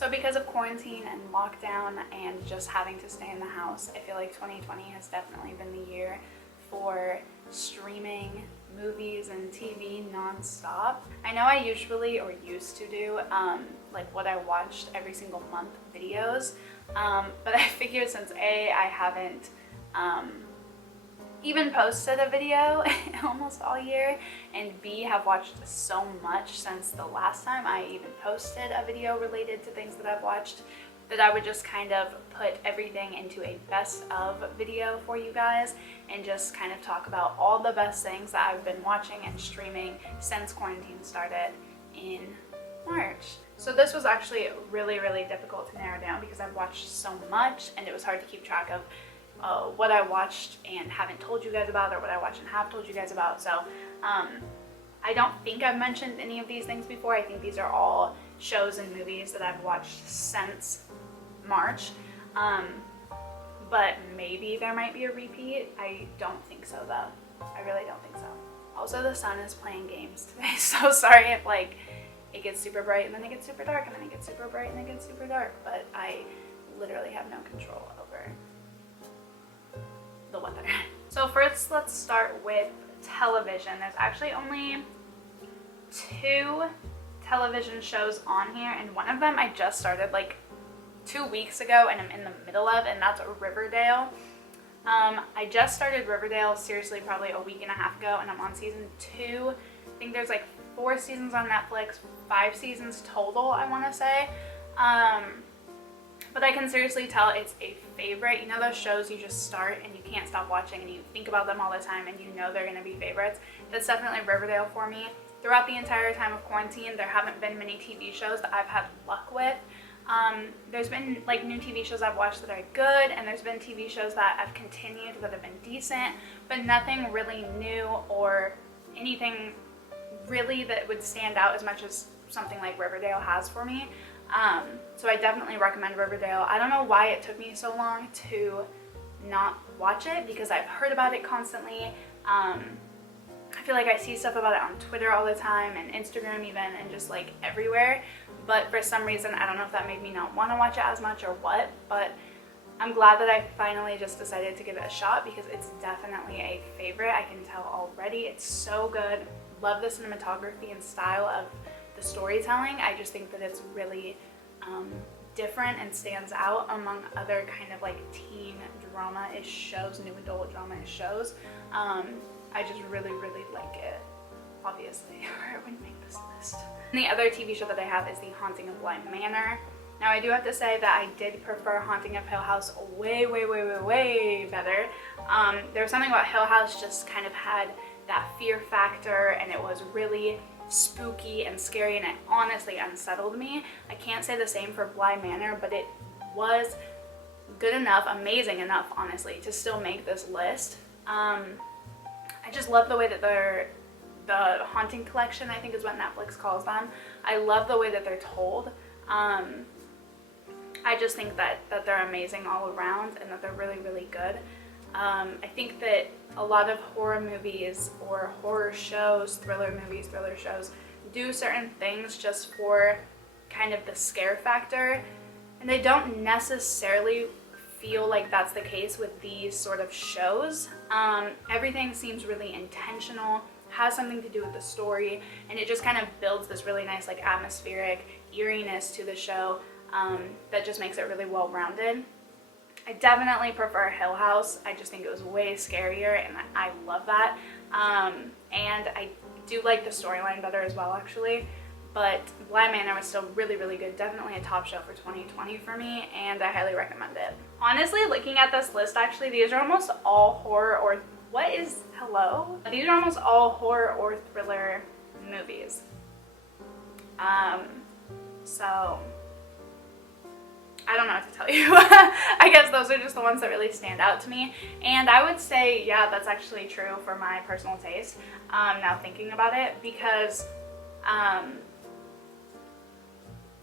So because of quarantine and lockdown and just having to stay in the house, I feel like 2020 has definitely been the year for streaming movies and TV non-stop. I know I usually or used to do like what I watched every single month videos, but I figured since A, I haven't even posted a video almost all year, and B, have watched so much since the last time I even posted a video related to things that I've watched, that I would just kind of put everything into a best of video for you guys and just kind of talk about all the best things that I've been watching and streaming since quarantine started in March. So this was actually really difficult to narrow down because I've watched so much and it was hard to keep track of what I watched and haven't told you guys about, or what I watched and have told you guys about. So I don't think I've mentioned any of these things before. I think these are all shows and movies that I've watched since March, but maybe there might be a repeat. I don't think so though. I really don't think so. Also, the sun is playing games today, so sorry if like it gets super bright and then it gets super dark and then it gets super bright and then it gets super dark, but I literally have no control over the weather. So first, let's start with television. There's actually only 2 television shows on here, and one of them I just started like 2 weeks ago and I'm in the middle of, and that's Riverdale. I just started Riverdale, seriously, probably a week and a half ago, and I'm on season 2. I think there's like 4 seasons on Netflix, 5 seasons total, I want to say. But I can seriously tell it's a favorite. You know those shows you just start and you can't stop watching and you think about them all the time and you know they're going to be favorites? That's definitely Riverdale for me. Throughout the entire time of quarantine, there haven't been many TV shows that I've had luck with. There's been like new TV shows I've watched that are good, and there's been TV shows that I've continued that have been decent, but nothing really new or anything really that would stand out as much as something like Riverdale has for me. So I definitely recommend Riverdale. I don't know why it took me so long to not watch it, because I've heard about it constantly. I feel like I see stuff about it on Twitter all the time and Instagram even, and just like everywhere. But for some reason, I don't know if that made me not want to watch it as much or what, but I'm glad that I finally just decided to give it a shot, because it's definitely a favorite. I can tell already. It's so good. Love the cinematography and style of the storytelling. I just think that it's really different and stands out among other kind of like teen drama-ish shows, new adult drama-ish shows. I just really like it, obviously, or it wouldn't make this list. And the other TV show that I have is The Haunting of Bly Manor. Now, I do have to say that I did prefer Haunting of Hill House way better. There was something about Hill House just kind of had that fear factor, and it was really spooky and scary, and it honestly unsettled me. I can't say the same for Bly Manor, but it was good enough, amazing enough, honestly, to still make this list. I just love the way that the Haunting Collection, I think is what Netflix calls them. I love the way that they're told. I just think that they're amazing all around, and that they're really good. I think that a lot of horror movies or horror shows, thriller movies, thriller shows, do certain things just for kind of the scare factor, and they don't necessarily feel like that's the case with these sort of shows. Everything seems really intentional, has something to do with the story, and it just kind of builds this really nice like atmospheric eeriness to the show that just makes it really well-rounded. I definitely prefer Hill House. I just think it was way scarier, and I love that. And I do like the storyline better as well, actually. But Bly Manor was still really good. Definitely a top show for 2020 for me, and I highly recommend it. Honestly, looking at this list, actually, these are almost all horror or hello? These are almost all horror or thriller movies. So I don't know what to tell you. I guess those are just the ones that really stand out to me. And I would say, yeah, that's actually true for my personal taste, now thinking about it, because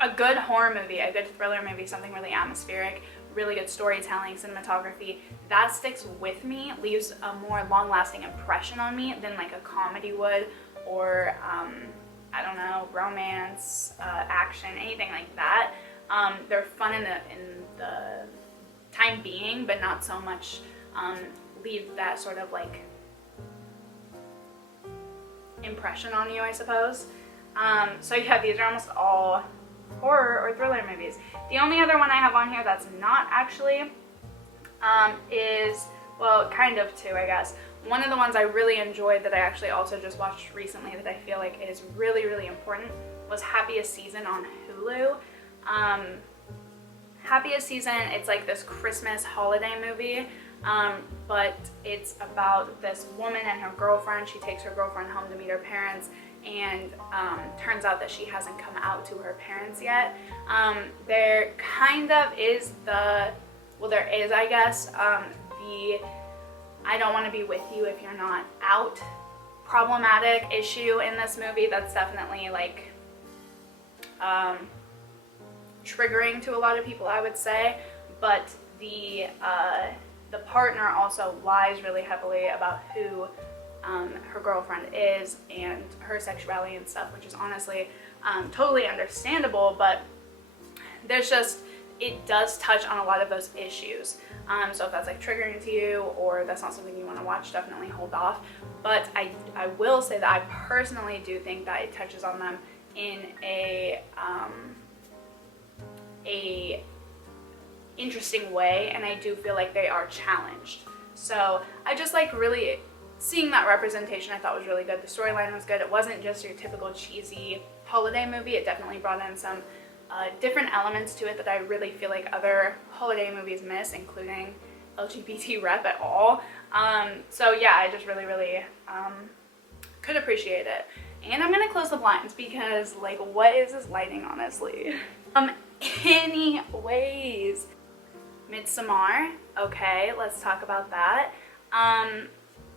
a good horror movie, a good thriller movie, something really atmospheric, really good storytelling, cinematography, that sticks with me, leaves a more long-lasting impression on me than like a comedy would, or I don't know, romance, action, anything like that. They're fun in the time being, but not so much leave that sort of like impression on you, I suppose. So yeah, these are almost all horror or thriller movies. The only other one I have on here that's not actually is, well, kind of two, I guess. One of the ones I really enjoyed that I actually also just watched recently that I feel like is really, really important was Happiest Season on Hulu. Happiest Season, it's like this Christmas holiday movie, but it's about this woman and her girlfriend. She takes her girlfriend home to meet her parents, and turns out that she hasn't come out to her parents yet. There kind of is there is, I guess, the I don't want to be with you if you're not out problematic issue in this movie. That's definitely like triggering to a lot of people, I would say, but the partner also lies really heavily about who her girlfriend is and her sexuality and stuff, which is honestly totally understandable, but there's just, it does touch on a lot of those issues. So if that's like triggering to you or that's not something you want to watch, definitely hold off. But I will say that I personally do think that it touches on them in a interesting way, and I do feel like they are challenged. So I just like really seeing that representation. I thought was really good. The storyline was good. It wasn't just your typical cheesy holiday movie. It definitely brought in some different elements to it that I really feel like other holiday movies miss, including LGBT rep at all. So yeah, I just really, really could appreciate it. And I'm gonna close the blinds because, like, what is this lighting, honestly? Anyways, Midsommar. Okay, let's talk about that.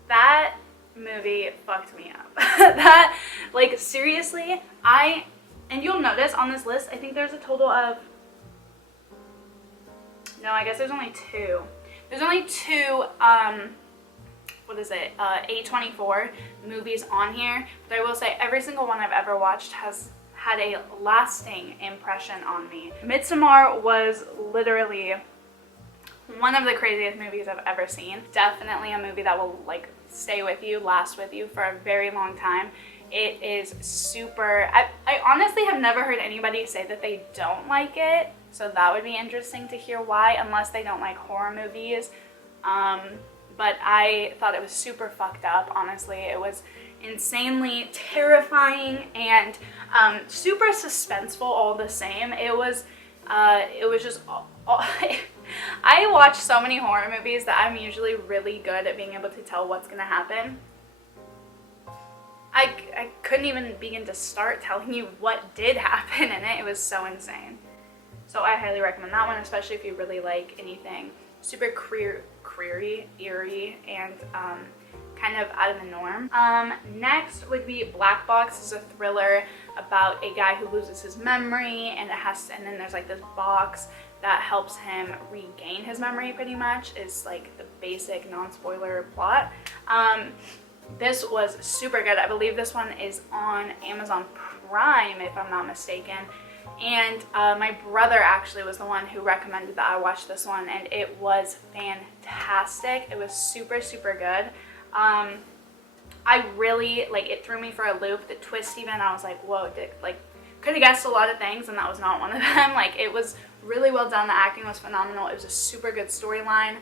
That movie fucked me up. That, like, seriously, and you'll notice on this list, I think there's a total of, no, I guess there's only two. There's only two, what is it, A24 movies on here. But I will say every single one I've ever watched has had a lasting impression on me. Midsommar was literally one of the craziest movies I've ever seen. Definitely a movie that will like stay with you, last with you for a very long time. It is super, I honestly have never heard anybody say that they don't like it, so that would be interesting to hear why, unless they don't like horror movies. But I thought it was super fucked up, honestly. It was insanely terrifying and super suspenseful all the same. It was just I watch so many horror movies that I'm usually really good at being able to tell what's gonna happen. I couldn't even begin to start telling you what did happen in it. It was so insane. So I highly recommend that one, especially if you really like anything super eerie, and kind of out of the norm. Next would be Black Box. This is a thriller about a guy who loses his memory, and and then there's like this box that helps him regain his memory, pretty much, is like the basic non-spoiler plot. This was super good. I believe this one is on Amazon Prime, if I'm not mistaken. And my brother actually was the one who recommended that I watch this one, and it was fantastic. It was super, super good. I really, like, it threw me for a loop. The twist even, I was like, whoa, like, could have guessed a lot of things, and that was not one of them. Like, it was really well done. The acting was phenomenal. It was a super good storyline.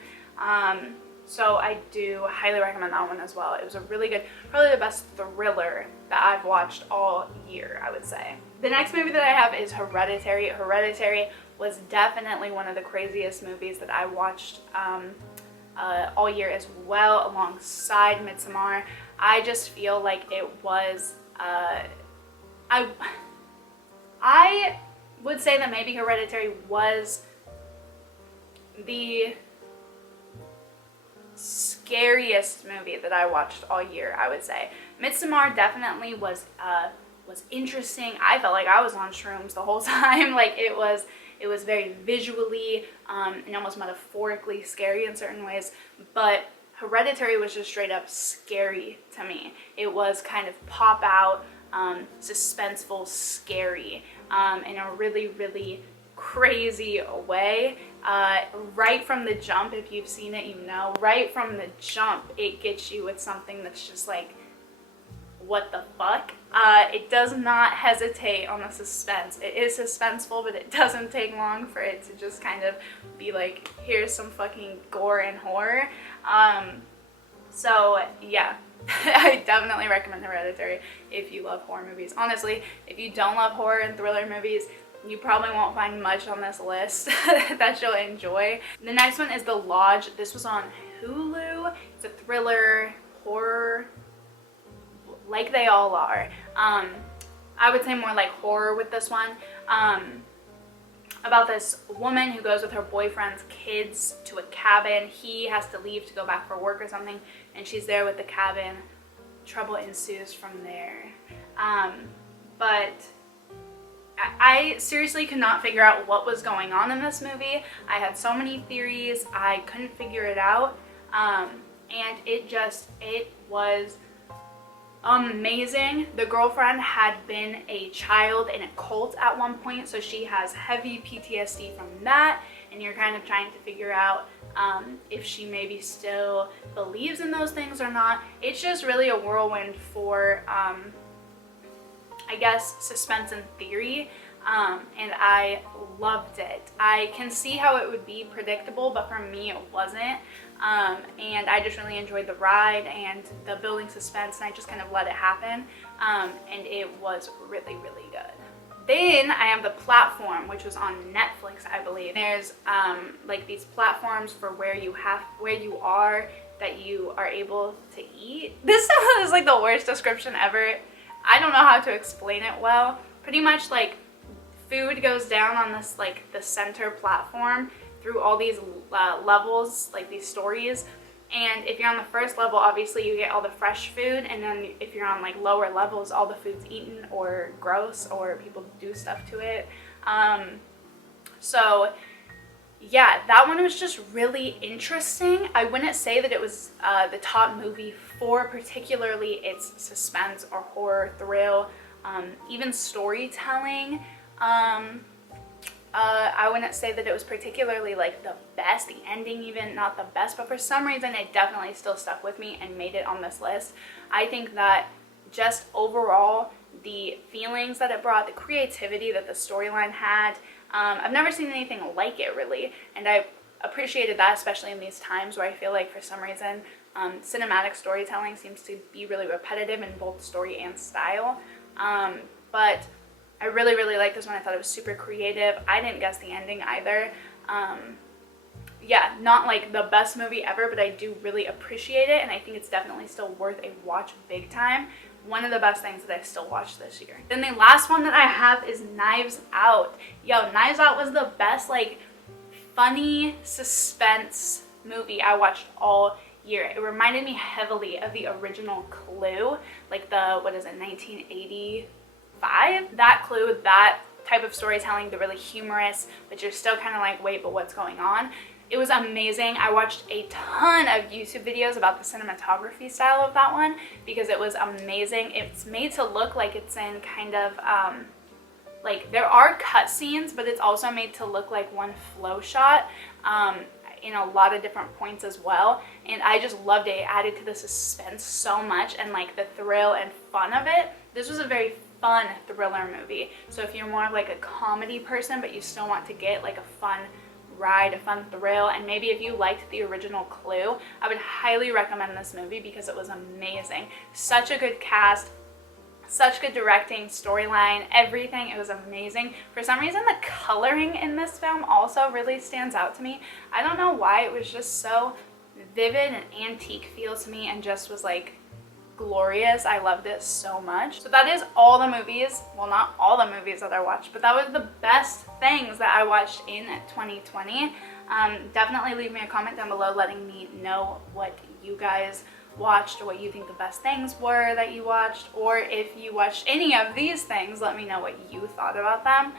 So I do highly recommend that one as well. It was a really good, probably the best thriller that I've watched all year, I would say. The next movie that I have is Hereditary. Hereditary was definitely one of the craziest movies that I watched all year as well, alongside Midsommar. I just feel like it was, I would say that maybe Hereditary was the scariest movie that I watched all year, I would say. Midsommar definitely was interesting. I felt like I was on shrooms the whole time. Like, it was very visually and almost metaphorically scary in certain ways, but Hereditary was just straight up scary to me. It was kind of pop out, suspenseful, scary, in a really, really crazy way. Right from the jump, if you've seen it, you know, right from the jump, it gets you with something that's just like, what the fuck? It does not hesitate on the suspense. It is suspenseful, but it doesn't take long for it to just kind of be like, here's some fucking gore and horror. So yeah, I definitely recommend Hereditary if you love horror movies. Honestly, if you don't love horror and thriller movies, you probably won't find much on this list that you'll enjoy. The next one is The Lodge. This was on Hulu. It's a thriller, horror, like they all are. I would say more like horror with this one. About this woman who goes with her boyfriend's kids to a cabin. He has to leave to go back for work or something, and she's there with the cabin. Trouble ensues from there. But I seriously could not figure out what was going on in this movie. I had so many theories, I couldn't figure it out. And it was amazing. The girlfriend had been a child in a cult at one point, so she has heavy PTSD from that, and you're kind of trying to figure out if she maybe still believes in those things or not. It's just really a whirlwind for I guess suspense and theory, and I loved it. I can see how it would be predictable, but for me it wasn't. And I just really enjoyed the ride and the building suspense, and I just kind of let it happen, and it was really, really good. Then I have The Platform, which was on Netflix, I believe. There's like these platforms for where you are that you are able to eat. This is like the worst description ever. I don't know how to explain it well. Pretty much like food goes down on this, like the center platform through all these levels, like these stories. And if you're on the first level, obviously you get all the fresh food, and then if you're on like lower levels, all the food's eaten or gross, or people do stuff to it. So yeah, that one was just really interesting. I wouldn't say that it was the top movie for particularly its suspense or horror, thrill, even storytelling. I wouldn't say that it was particularly like the best, the ending even not the best, but for some reason it definitely still stuck with me and made it on this list. I think that just overall, the feelings that it brought, the creativity that the storyline had, I've never seen anything like it really, and I appreciated that, especially in these times where I feel like for some reason cinematic storytelling seems to be really repetitive in both story and style. But I really, really liked this one. I thought it was super creative. I didn't guess the ending either. Yeah, not like the best movie ever, but I do really appreciate it, and I think it's definitely still worth a watch big time. One of the best things that I've still watched this year. Then the last one that I have is Knives Out. Yo, Knives Out was the best, like, funny suspense movie I watched all year. It reminded me heavily of the original Clue, like the, 1985? That Clue, that type of storytelling, the really humorous, but you're still kind of like, wait, but what's going on? It was amazing. I watched a ton of YouTube videos about the cinematography style of that one because it was amazing. It's made to look like it's in kind of, like there are cut scenes, but it's also made to look like one flow shot in a lot of different points as well. And I just loved it. It added to the suspense so much and like the thrill and fun of it. This was a very fun thriller movie. So if you're more of like a comedy person, but you still want to get like a fun ride, a fun thrill, and maybe if you liked the original Clue, I would highly recommend this movie because it was amazing. Such a good cast, such good directing, storyline, everything. It was amazing. For some reason, the coloring in this film also really stands out to me. I don't know why. It was just so vivid and antique feel to me and just was like glorious. I loved it so much. So that is all the movies, well, not all the movies that I watched, but that was the best things that I watched in 2020. Definitely leave me a comment down below letting me know what you guys watched or what you think the best things were that you watched, or if you watched any of these things, let me know what you thought about them.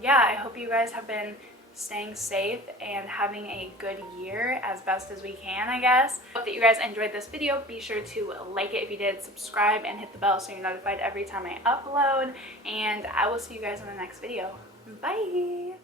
Yeah, I hope you guys have been staying safe and having a good year as best as we can, I guess. Hope that you guys enjoyed this video. Be sure to like it if you did, subscribe, and hit the bell so you're notified every time I upload, and I will see you guys in the next video. Bye!